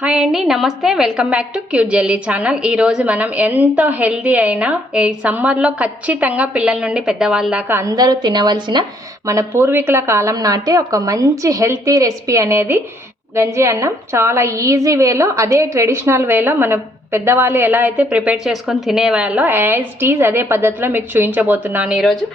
Hi అండి నమస్తే. Welcome back to cute jelly channel. ఈరోజు మనం ఎంతో హెల్దీ అయిన ఈ సమ్మర్లో ఖచ్చితంగా పిల్లల నుండి పెద్దవాళ్ళ దాకా అందరూ తినవలసిన మన పూర్వీకుల కాలం నాటి ఒక మంచి హెల్తీ రెసిపీ అనేది గంజి అన్నం. చాలా ఈజీ వేలో అదే ట్రెడిషనల్ వేలో మన పెద్దవాళ్ళు ఎలా అయితే ప్రిపేర్ చేసుకొని తినేవాళ్ళో యాజ్ టీజ్ అదే పద్ధతిలో మీకు చూపించబోతున్నాను ఈరోజు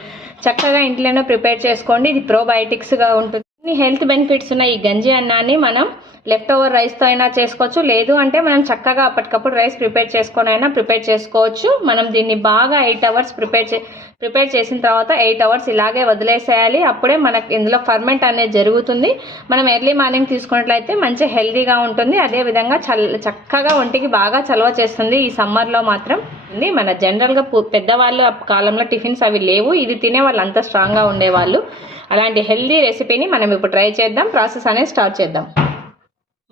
చక్కగా ఇంట్లోనే ప్రిపేర్ చేసుకోండి. ఇది ప్రోబయోటిక్స్గా ఉంటుంది. హెల్త్ బెనిఫిట్స్ ఉన్న ఈ గంజి అన్నాన్ని మనం లెఫ్ట్ ఓవర్ రైస్తో అయినా చేసుకోవచ్చు. లేదు అంటే మనం చక్కగా అప్పటికప్పుడు రైస్ ప్రిపేర్ చేసుకొని అయినా ప్రిపేర్ చేసుకోవచ్చు. మనం దీన్ని బాగా ఎయిట్ అవర్స్ ప్రిపేర్ చే ప్రిపేర్ చేసిన తర్వాత ఎయిట్ అవర్స్ ఇలాగే వదిలేసేయాలి. అప్పుడే మనకి ఇందులో ఫర్మెంట్ అనేది జరుగుతుంది. మనం ఎర్లీ మార్నింగ్ తీసుకున్నట్లయితే మంచి హెల్దీగా ఉంటుంది. అదేవిధంగా చల్ చక్కగా ఒంటికి బాగా చలవ చేస్తుంది. ఈ సమ్మర్లో మాత్రం ఉంది. మన జనరల్గా పెద్దవాళ్ళు ఆ కాలంలో టిఫిన్స్ అవి లేవు. ఇది తినే వాళ్ళు అంత స్ట్రాంగ్గా ఉండేవాళ్ళు. అలాంటి హెల్దీ రెసిపీని మనం ఇప్పుడు ట్రై చేద్దాం. ప్రాసెస్ అనేది స్టార్ట్ చేద్దాం.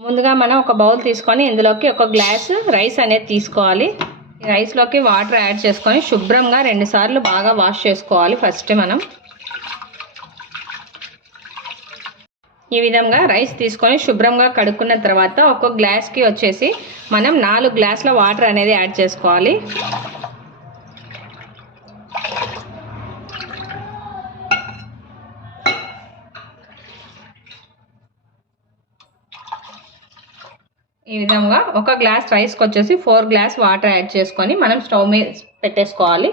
ముందుగా మనం ఒక బౌల్ తీసుకొని ఇందులోకి ఒక గ్లాస్ రైస్ అనేది తీసుకోవాలి. ఈ రైస్లోకి వాటర్ యాడ్ చేసుకొని శుభ్రంగా రెండుసార్లు బాగా వాష్ చేసుకోవాలి ఫస్ట్ మనం. ఈ విధంగా రైస్ తీసుకొని శుభ్రంగా కడుక్కున్న తర్వాత ఒక గ్లాస్కి వచ్చేసి మనం నాలుగు గ్లాసుల వాటర్ అనేది యాడ్ చేసుకోవాలి. ఈ విధంగా ఒక గ్లాస్ రైస్కి వచ్చేసి ఫోర్ గ్లాస్ వాటర్ యాడ్ చేసుకొని మనం స్టవ్ మీద పెట్టేసుకోవాలి.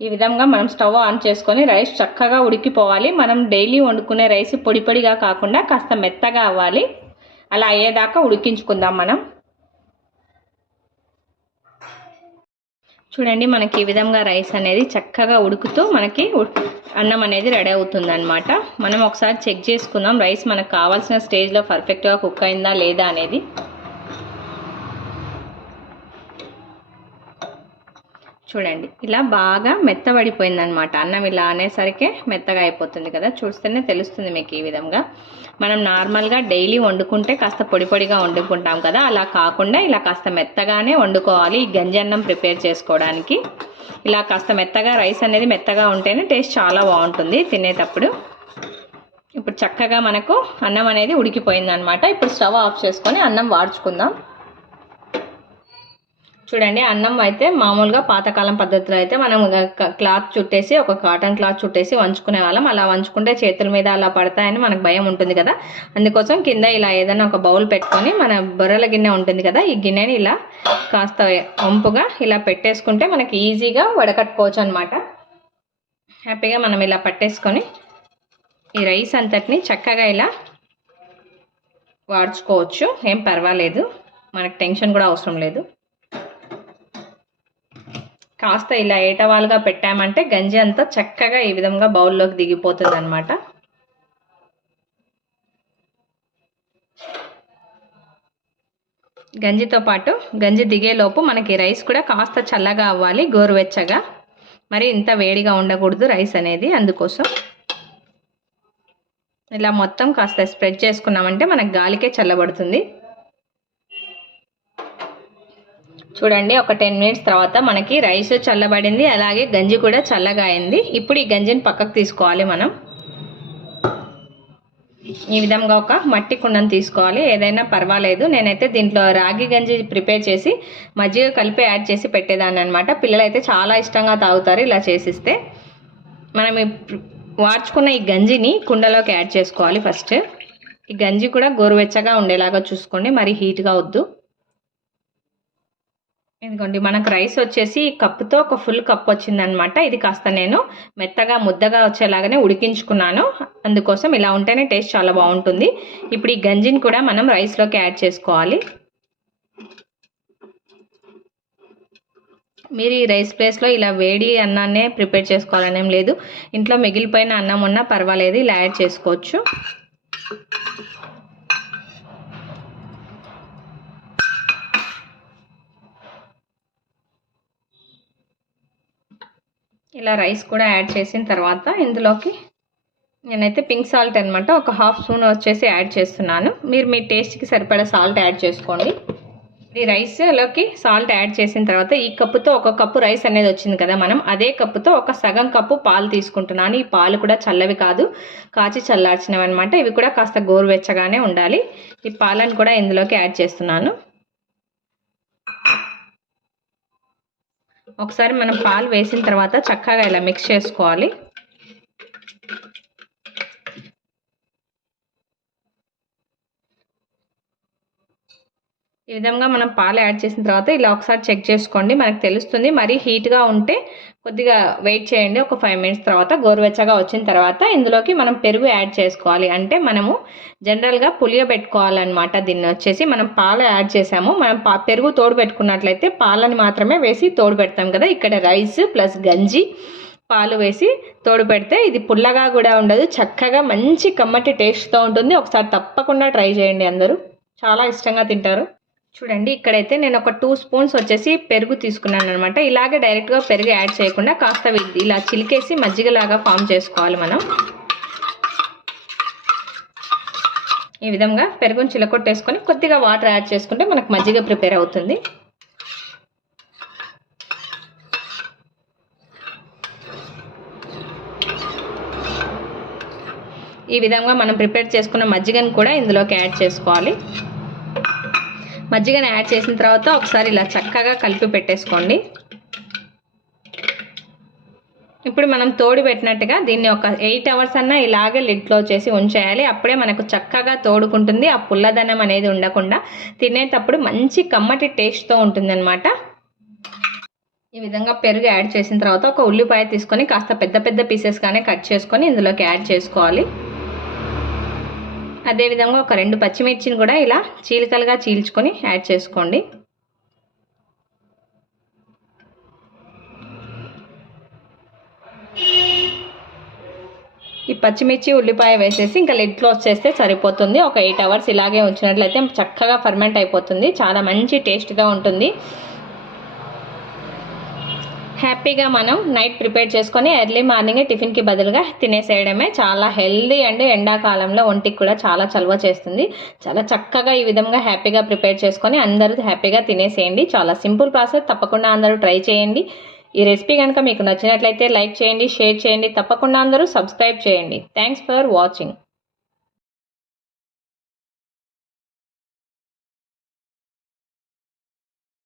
ఈ విధంగా మనం స్టవ్ ఆన్ చేసుకొని రైస్ చక్కగా ఉడికిపోవాలి. మనం డైలీ వండుకునే రైస్ పొడి పొడిగా కాకుండా కాస్త మెత్తగా అవ్వాలి. అలా అయ్యేదాకా ఉడికించుకుందాం మనం. చూడండి మనకి ఈ విధంగా రైస్ అనేది చక్కగా ఉడుకుతూ మనకి అన్నం అనేది రెడీ అవుతుంది అనమాట మనం ఒకసారి చెక్ చేసుకుందాం రైస్ మనకు కావాల్సిన స్టేజ్లో పర్ఫెక్ట్గా కుక్ అయిందా లేదా అనేది. చూడండి ఇలా బాగా మెత్తబడిపోయింది అనమాట అన్నం ఇలా అనేసరికి మెత్తగా అయిపోతుంది కదా. చూస్తేనే తెలుస్తుంది మీకు ఈ విధంగా. మనం నార్మల్గా డైలీ వండుకుంటే కాస్త పొడి పొడిగా వండుకుంటాం కదా. అలా కాకుండా ఇలా కాస్త మెత్తగానే వండుకోవాలి ఈ గంజి అన్నం ప్రిపేర్ చేసుకోవడానికి. ఇలా కాస్త మెత్తగా రైస్ అనేది మెత్తగా ఉంటేనే టేస్ట్ చాలా బాగుంటుంది తినేటప్పుడు. ఇప్పుడు చక్కగా మనకు అన్నం అనేది ఉడికిపోయింది అనమాట ఇప్పుడు స్టవ్ ఆఫ్ చేసుకొని అన్నం వాడ్చుకుందాం. చూడండి అన్నం అయితే మామూలుగా పాతకాలం పద్ధతిలో అయితే మనం క్లాత్ చుట్టేసి ఒక కాటన్ క్లాత్ చుట్టేసి వంచుకునే వాళ్ళం. అలా వంచుకుంటే చేతుల మీద అలా పడతాయని మనకు భయం ఉంటుంది కదా. అందుకోసం కింద ఇలా ఏదైనా ఒక బౌల్ పెట్టుకొని మన బొర్రెల గిన్నె ఉంటుంది కదా ఈ గిన్నెని ఇలా కాస్త వంపుగా ఇలా పెట్టేసుకుంటే మనకి ఈజీగా వడకట్టుకోవచ్చు అనమాట హ్యాపీగా మనం ఇలా పట్టేసుకొని ఈ రైస్ అంతటిని చక్కగా ఇలా వాడ్చుకోవచ్చు. ఏం పర్వాలేదు. మనకు టెన్షన్ కూడా అవసరం లేదు. కాస్త ఇలా ఏటవాలుగా పెట్టామంటే గంజి అంతా చక్కగా ఈ విధంగా బౌల్లోకి దిగిపోతుంది అనమాట గంజితో పాటు గంజి దిగేలోపు మనకి రైస్ కూడా కాస్త చల్లగా అవ్వాలి గోరువెచ్చగా. మరి ఇంత వేడిగా ఉండకూడదు రైస్ అనేది అందుకోసం. ఇలా మొత్తం కాస్త స్ప్రెడ్ చేసుకున్నామంటే మనకు గాలికే చల్లబడుతుంది. చూడండి ఒక టెన్ మినిట్స్ తర్వాత మనకి రైస్ చల్లబడింది అలాగే గంజి కూడా చల్లగా అయింది ఇప్పుడు ఈ గంజిని పక్కకు తీసుకోవాలి మనం. ఈ విధంగా ఒక మట్టి కుండను తీసుకోవాలి. ఏదైనా పర్వాలేదు. నేనైతే దీంట్లో రాగి గంజి ప్రిపేర్ చేసి మజ్జిగ కలిపి యాడ్ చేసి పెట్టేదాన్ని అనమాట పిల్లలైతే చాలా ఇష్టంగా తాగుతారు ఇలా చేసిస్తే. మనం వార్చుకున్న ఈ గంజిని కుండలోకి యాడ్ చేసుకోవాలి ఫస్ట్. ఈ గంజి కూడా గోరువెచ్చగా ఉండేలాగా చూసుకోండి. మరి హీట్గా వద్దు. ఇదిగోండి మనకు రైస్ వచ్చేసి కప్పుతో ఒక ఫుల్ కప్ వచ్చిందనమాట. ఇది కాస్త నేను మెత్తగా ముద్దగా వచ్చేలాగానే ఉడికించుకున్నాను. అందుకోసం ఇలా ఉంటేనే టేస్ట్ చాలా బాగుంటుంది. ఇప్పుడు ఈ గంజిని కూడా మనం రైస్లోకి యాడ్ చేసుకోవాలి. మీరు ఈ రైస్ ప్లేస్లో ఇలా వేడి అన్నాన్నే ప్రిపేర్ చేసుకోవాలనేం లేదు. ఇంట్లో మిగిలిపోయిన అన్నం ఉన్నా పర్వాలేదు ఇలా యాడ్ చేసుకోవచ్చు. ఇలా రైస్ కూడా యాడ్ చేసిన తర్వాత ఇందులోకి నేనైతే పింక్ సాల్ట్ అనమాట ఒక హాఫ్ స్పూన్ వచ్చేసి యాడ్ చేస్తున్నాను. మీరు మీ టేస్ట్కి సరిపడా సాల్ట్ యాడ్ చేసుకోండి. ఈ రైస్లోకి సాల్ట్ యాడ్ చేసిన తర్వాత ఈ కప్పుతో ఒక కప్పు రైస్ అనేది వచ్చింది కదా మనం అదే కప్పుతో ఒక సగం కప్పు పాలు తీసుకుంటున్నాను. ఈ పాలు కూడా చల్లవి కాదు కాచి చల్లార్చినవి అనమాట ఇవి కూడా కాస్త గోరువెచ్చగానే ఉండాలి. ఈ పాలను కూడా ఇందులోకి యాడ్ చేస్తున్నాను. ఒకసారి మనం పాలు వేసిన తర్వాత చక్కగా ఇలా మిక్స్ చేసుకోవాలి. ఈ విధంగా మనం పాలు యాడ్ చేసిన తర్వాత ఇలా ఒకసారి చెక్ చేసుకోండి. మనకు తెలుస్తుంది. మరీ హీట్గా ఉంటే కొద్దిగా వెయిట్ చేయండి. ఒక ఫైవ్ మినిట్స్ తర్వాత గోరువెచ్చగా వచ్చిన తర్వాత ఇందులోకి మనం పెరుగు యాడ్ చేసుకోవాలి. అంటే మనము జనరల్గా పులియబెట్టుకోవాలన్నమాట. దీన్ని వచ్చేసి మనం పాలు యాడ్ చేసాము. మనం పా పెరుగు తోడు పెట్టుకున్నట్లయితే పాలని మాత్రమే వేసి తోడు పెడతాం కదా. ఇక్కడ రైస్ ప్లస్ గంజి పాలు వేసి తోడు పెడితే ఇది పుల్లగా కూడా ఉండదు. చక్కగా మంచి కమ్మటి టేస్ట్తో ఉంటుంది. ఒకసారి తప్పకుండా ట్రై చేయండి అందరూ. చాలా ఇష్టంగా తింటారు. చూడండి ఇక్కడైతే నేను ఒక టూ స్పూన్స్ వచ్చేసి పెరుగు తీసుకున్నాను అనమాట ఇలాగే డైరెక్ట్గా పెరుగు యాడ్ చేయకుండా కాస్త ఇలా చిలికేసి మజ్జిగలాగా ఫామ్ చేసుకోవాలి మనం. ఈ విధంగా పెరుగును చిలకొట్టేసుకొని కొద్దిగా వాటర్ యాడ్ చేసుకుంటే మనకు మజ్జిగ ప్రిపేర్ అవుతుంది. ఈ విధంగా మనం ప్రిపేర్ చేసుకున్న మజ్జిగను కూడా ఇందులోకి యాడ్ చేసుకోవాలి. మజ్జిగను యాడ్ చేసిన తర్వాత ఒకసారి ఇలా చక్కగా కలిపి పెట్టేసుకోండి. ఇప్పుడు మనం తోడు పెట్టినట్టుగా దీన్ని ఒక ఎయిట్ అవర్స్ అన్నా ఇలాగే లిడ్లో చేసి ఉంచేయాలి. అప్పుడే మనకు చక్కగా తోడుకుంటుంది. ఆ పుల్లదనం అనేది ఉండకుండా తినేటప్పుడు మంచి కమ్మటి టేస్ట్తో ఉంటుందన్నమాట. ఈ విధంగా పెరుగు యాడ్ చేసిన తర్వాత ఒక ఉల్లిపాయ తీసుకొని కాస్త పెద్ద పెద్ద పీసెస్గానే కట్ చేసుకొని ఇందులోకి యాడ్ చేసుకోవాలి. అదేవిధంగా ఒక రెండు పచ్చిమిర్చిని కూడా ఇలా చీలికలుగా చీల్చుకొని యాడ్ చేసుకోండి. ఈ పచ్చిమిర్చి ఉల్లిపాయ వేసేసి ఇంకా లిడ్ క్లోజ్ చేస్తే సరిపోతుంది. ఒక ఎయిట్ అవర్స్ ఇలాగే ఉంచినట్లయితే చక్కగా ఫర్మెంట్ అయిపోతుంది. చాలా మంచి టేస్ట్గా ఉంటుంది. హ్యాపీగా మనం నైట్ ప్రిపేర్ చేసుకొని ఎర్లీ మార్నింగ్ టిఫిన్కి బదులుగా తినేసేయడమే చాలా హెల్దీ అండ్ ఎండాకాలంలో ఒంటికి కూడా చాలా చలువ చేస్తుంది. చాలా చక్కగా ఈ విధంగా హ్యాపీగా ప్రిపేర్ చేసుకొని అందరూ హ్యాపీగా తినేసేయండి. చాలా సింపుల్ ప్రాసెస్. తప్పకుండా అందరూ ట్రై చేయండి. ఈ రెసిపీ కనుక మీకు నచ్చినట్లయితే లైక్ చేయండి షేర్ చేయండి. తప్పకుండా అందరూ సబ్స్క్రైబ్ చేయండి. Thanks for watching.